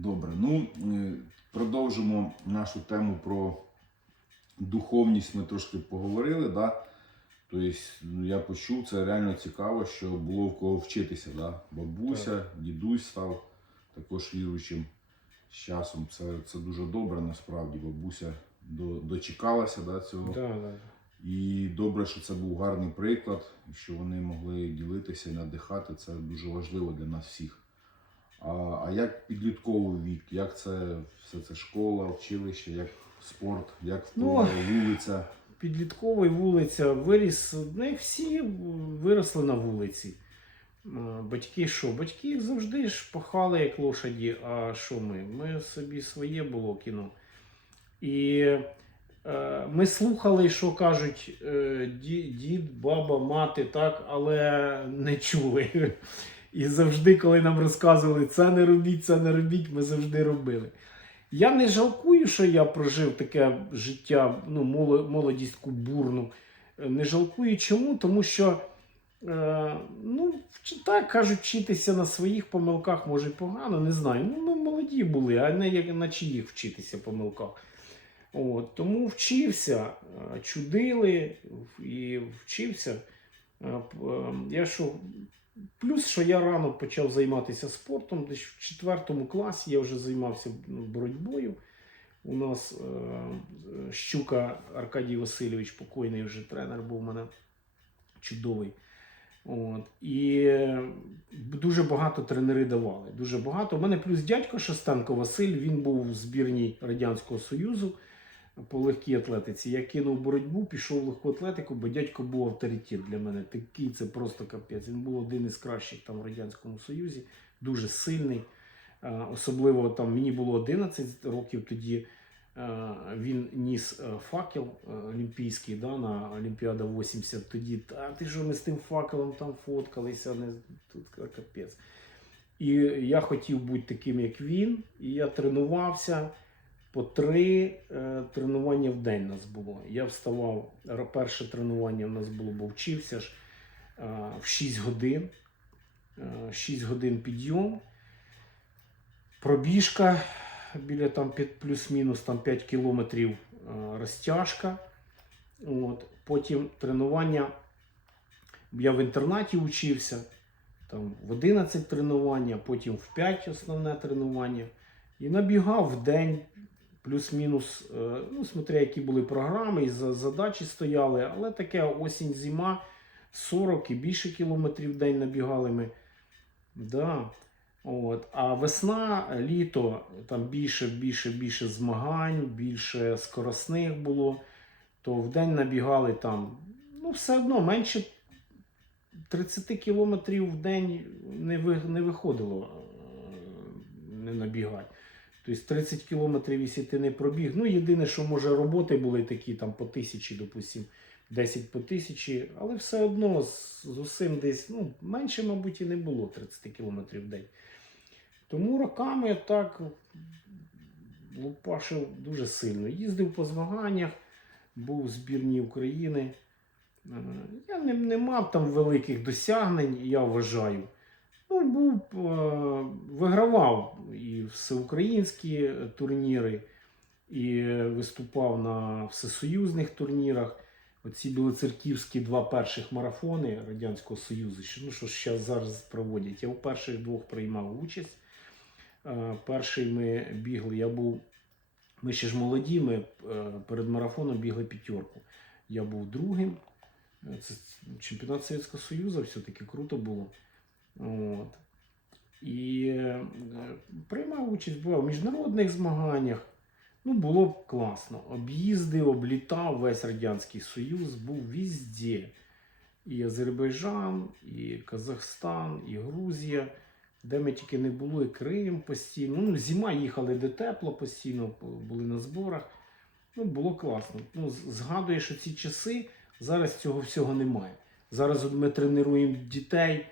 Добре, ну е, продовжимо нашу тему про духовність. Ми трошки поговорили. Да? Тобто, я почув, це реально цікаво, що було в кого вчитися. Да? Бабуся, дідусь став також віруючим з часом. Це, це дуже добре насправді. Бабуся до, дочекалася да, цього. Да, да. І добре, що це був гарний приклад, що вони могли ділитися і надихати. Це дуже важливо для нас всіх. А, а як підлітковий вік, як це все це школа, училище, як спорт, як впливає вулиця? Підлітковий вулиця виріс. Не всі виросли на вулиці. Батьки що? Батьки завжди ж пахали як лошаді. А що ми? Ми собі своє було кіно. І е, ми слухали, що кажуть е, дід, баба, мати, так, але не чули. І завжди, коли нам розказували, це не робіть, це не робіть, ми завжди робили. Я не жалкую, що я прожив таке життя, ну, моло- молодістку бурну. Не жалкую чому? Тому що, е, ну, так кажуть, вчитися на своїх помилках може погано, не знаю. Ну, ми молоді були, а не як на чиїх вчитися помилках. От, тому вчився, е, чудили і вчився. Е, е, Я що, плюс, що я рано почав займатися спортом, десь в четвертому класі я вже займався ну, боротьбою. У нас е, щука Аркадій Васильович, покойний вже тренер був у мене чудовий. От. І е, дуже багато тренери давали. Дуже багато. У мене плюс дядько Шостенко Василь, він був в збірній Радянського Союзу по легкій атлетиці. Я кинув боротьбу, пішов в легку атлетику, бо дядько був авторитет для мене. Такий це просто капець. Він був один із кращих там в Радянському Союзі, дуже сильний. Особливо там мені було 11 років тоді. Він ніс е, факел е, олімпійський да, на Олімпіада 80. Тоді, а ти що ми з тим факелом там фоткалися, не тут капець. І я хотів бути таким, як він, і я тренувався по три е, тренування в день нас було. Я вставав, перше тренування в нас було, бо вчився ж е, в 6 годин. Е, 6 годин підйом, пробіжка біля там плюс-мінус там 5 кілометрів е, розтяжка. От. Потім тренування. Я в інтернаті учився, там в 11 тренування, потім в 5 основне тренування. І набігав в день плюс-мінус, е, ну, смотря, які були програми, і задачі стояли, але таке осінь-зима, 40 і більше кілометрів в день набігали ми. Да. От. А весна, літо, там більше, більше, більше змагань, більше скоросних було, то в день набігали там, ну, все одно менше 30 кілометрів в день не, ви, не виходило е, не набігати. Тобто 30 кілометрів, якщо ти не пробіг. Ну, єдине, що може роботи були такі там по тисячі, допустим, 10 по тисячі, але все одно з, з усім десь ну, менше, мабуть, і не було 30 кілометрів в день. Тому роками я так лупашив дуже сильно. Їздив по змаганнях, був в збірній України. Е, Я не, не мав там великих досягнень, я вважаю. Ну, був, е, вигравав і всеукраїнські турніри, і виступав на всесоюзних турнірах. Оці білоцерківські два перших марафони Радянського Союзу, що, ну, що ще зараз проводять. Я у перших двох приймав участь. Е, Перший ми бігли, я був, ми ще ж молоді, ми е, перед марафоном бігли п'ятерку. Я був другим. Це чемпіонат Совєтського Союзу, все-таки круто було. От. І е, приймав участь бував в міжнародних змаганнях. Ну, було б класно. Об'їздив, облітав весь Радянський Союз, був везде. І Азербайджан, і Казахстан, і Грузія, де ми тільки не було, і Крим постійно. Ну, зима їхали де тепло постійно, були на зборах. Ну, було класно. Ну, згадуєш ці часи, зараз цього всього немає. Зараз от ми тренуємо дітей.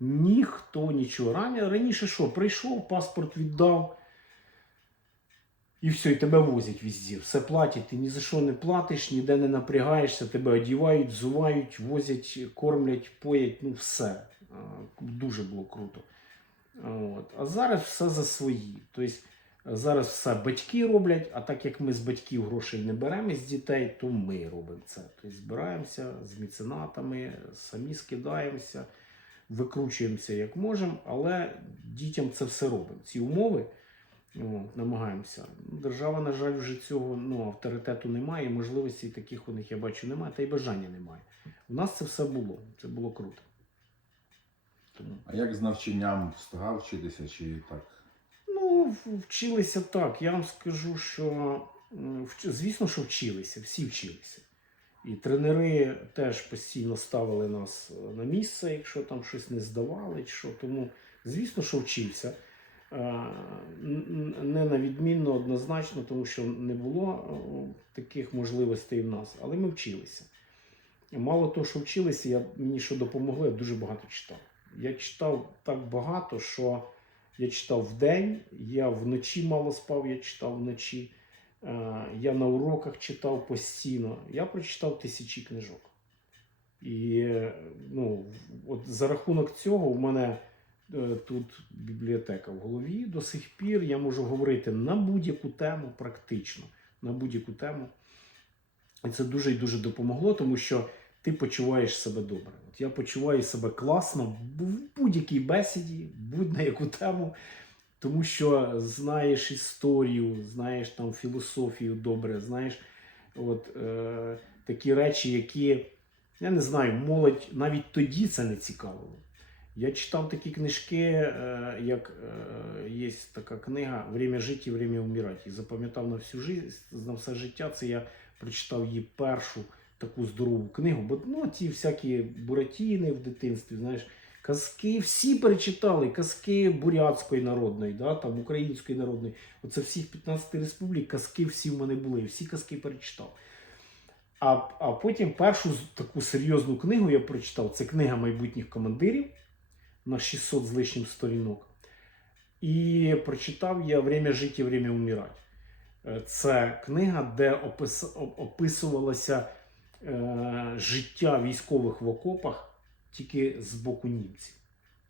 Ніхто нічого. Рані- Раніше що? Прийшов, паспорт віддав. І все, і тебе возять везде. Все платять, ти ні за що не платиш, ніде не напрягаєшся, тебе одівають, зувають, возять, кормлять, поять, ну все. Дуже було круто. От. А зараз все за свої. Тобто зараз все батьки роблять, а так як ми з батьків грошей не беремо з дітей, то ми робимо це. Тобто збираємося з меценатами, самі скидаємося, викручуємося як можемо, але дітям це все робимо. Ці умови от, намагаємося. Держава, на жаль, вже цього ну, авторитету немає, можливостей таких у них я бачу немає, та й бажання немає. У нас це все було. Це було круто. Тому. А як з навчанням встигав вчитися чи так? Ну, вчилися так. Я вам скажу, що звісно, що вчилися, всі вчилися. І тренери теж постійно ставили нас на місце, якщо там щось не здавали, що. Тому, звісно, що вчився. Е, Не на відмінно однозначно, тому що не було е, таких можливостей в нас, але ми вчилися. Мало того, що вчилися, я, мені що допомогли, я дуже багато читав. Я читав так багато, що я читав вдень, я вночі мало спав, я читав вночі. Е, Я на уроках читав постійно. Я прочитав тисячі книжок. І ну, от за рахунок цього в мене е, тут бібліотека в голові. До сих пір я можу говорити на будь-яку тему, практично на будь-яку тему. І це дуже і дуже допомогло, тому що ти почуваєш себе добре. От я почуваю себе класно в будь-якій бесіді, будь-на яку тему, тому що знаєш історію, знаєш там філософію добре, знаєш от, е, такі речі, які, я не знаю, молодь навіть тоді це не цікавило. Я читав такі книжки, е, як е, є така книга Время жити, время умирати. І запам'ятав на всю життя, на все життя. Це я прочитав її першу таку здорову книгу. Бо ну, ті всякі буратіни в дитинстві, знаєш, казки всі перечитали, казки бурятської народної, да, там, української народної. Оце всіх 15 республік, казки всі в мене були, всі казки перечитав. А, а потім першу таку серйозну книгу я прочитав. Це книга майбутніх командирів на 600 з лишнім сторінок. І прочитав я Время жити, время умирати. Е, Це книга, де опис, описувалося е, життя військових в окопах тільки з боку німців.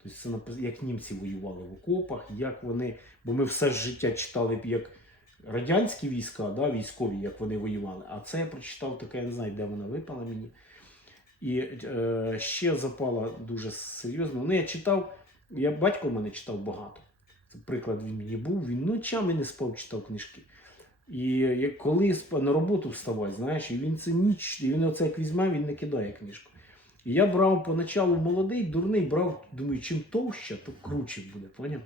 Тобто це як німці воювали в окопах, як вони. Бо ми все життя читали як радянські війська, да, військові, як вони воювали. А це я прочитав таке, я не знаю, де вона випала мені. І е, ще запала дуже серйозно. Ну, я читав, я батько в мене читав багато. Приклад він мені був. Він ночами не спав, читав книжки. І як коли на роботу вставати, знаєш, і він це ніч, і він оце як візьме, він не кидає книжку. І я брав поначалу молодий, дурний, брав, думаю, чим товще, то круче буде, поняв?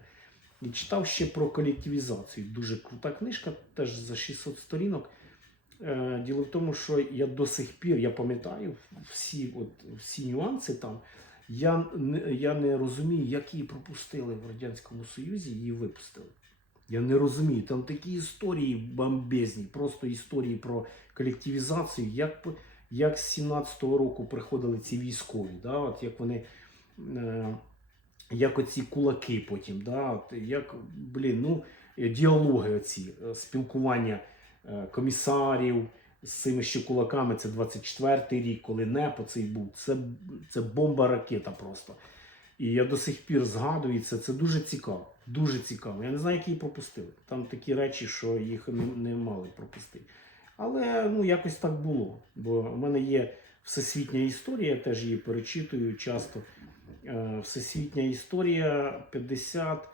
І читав ще про колективізацію. Дуже крута книжка, теж за 600 сторінок. Е, Діло в тому, що я до сих пір я пам'ятаю всі, от, всі нюанси там. Я, я не розумію, як її пропустили в Радянському Союзі, її випустили. Я не розумію. Там такі історії бомбезні, просто історії про колективізацію, як, як з 17-го року приходили ці військові, да, от як вони. Е, як оці кулаки потім, да, от як, блін, ну, діалоги оці, е, спілкування е, комісарів з цими ще кулаками, це 24-й рік, коли НЕПО цей був, це, це бомба ракета просто. І я до сих пір згадую це, це дуже цікаво. Дуже цікаво. Я не знаю, як її пропустили. Там такі речі, що їх не, не мали пропустити. Але ну, якось так було. Бо в мене є всесвітня історія, я теж її перечитую часто. Е, Всесвітня історія 50,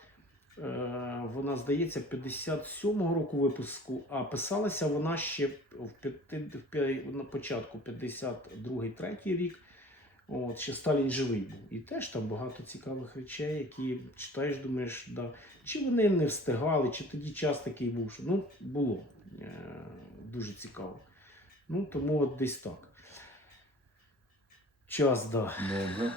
е, вона здається 57-го року випуску, а писалася вона ще в, на початку 52-3 рік. От, ще Сталін живий був. І теж там багато цікавих речей, які читаєш, думаєш, да, чи вони не встигали, чи тоді час такий був, що ну, було е, дуже цікаво. Ну, тому от десь так. Час, да. Добре.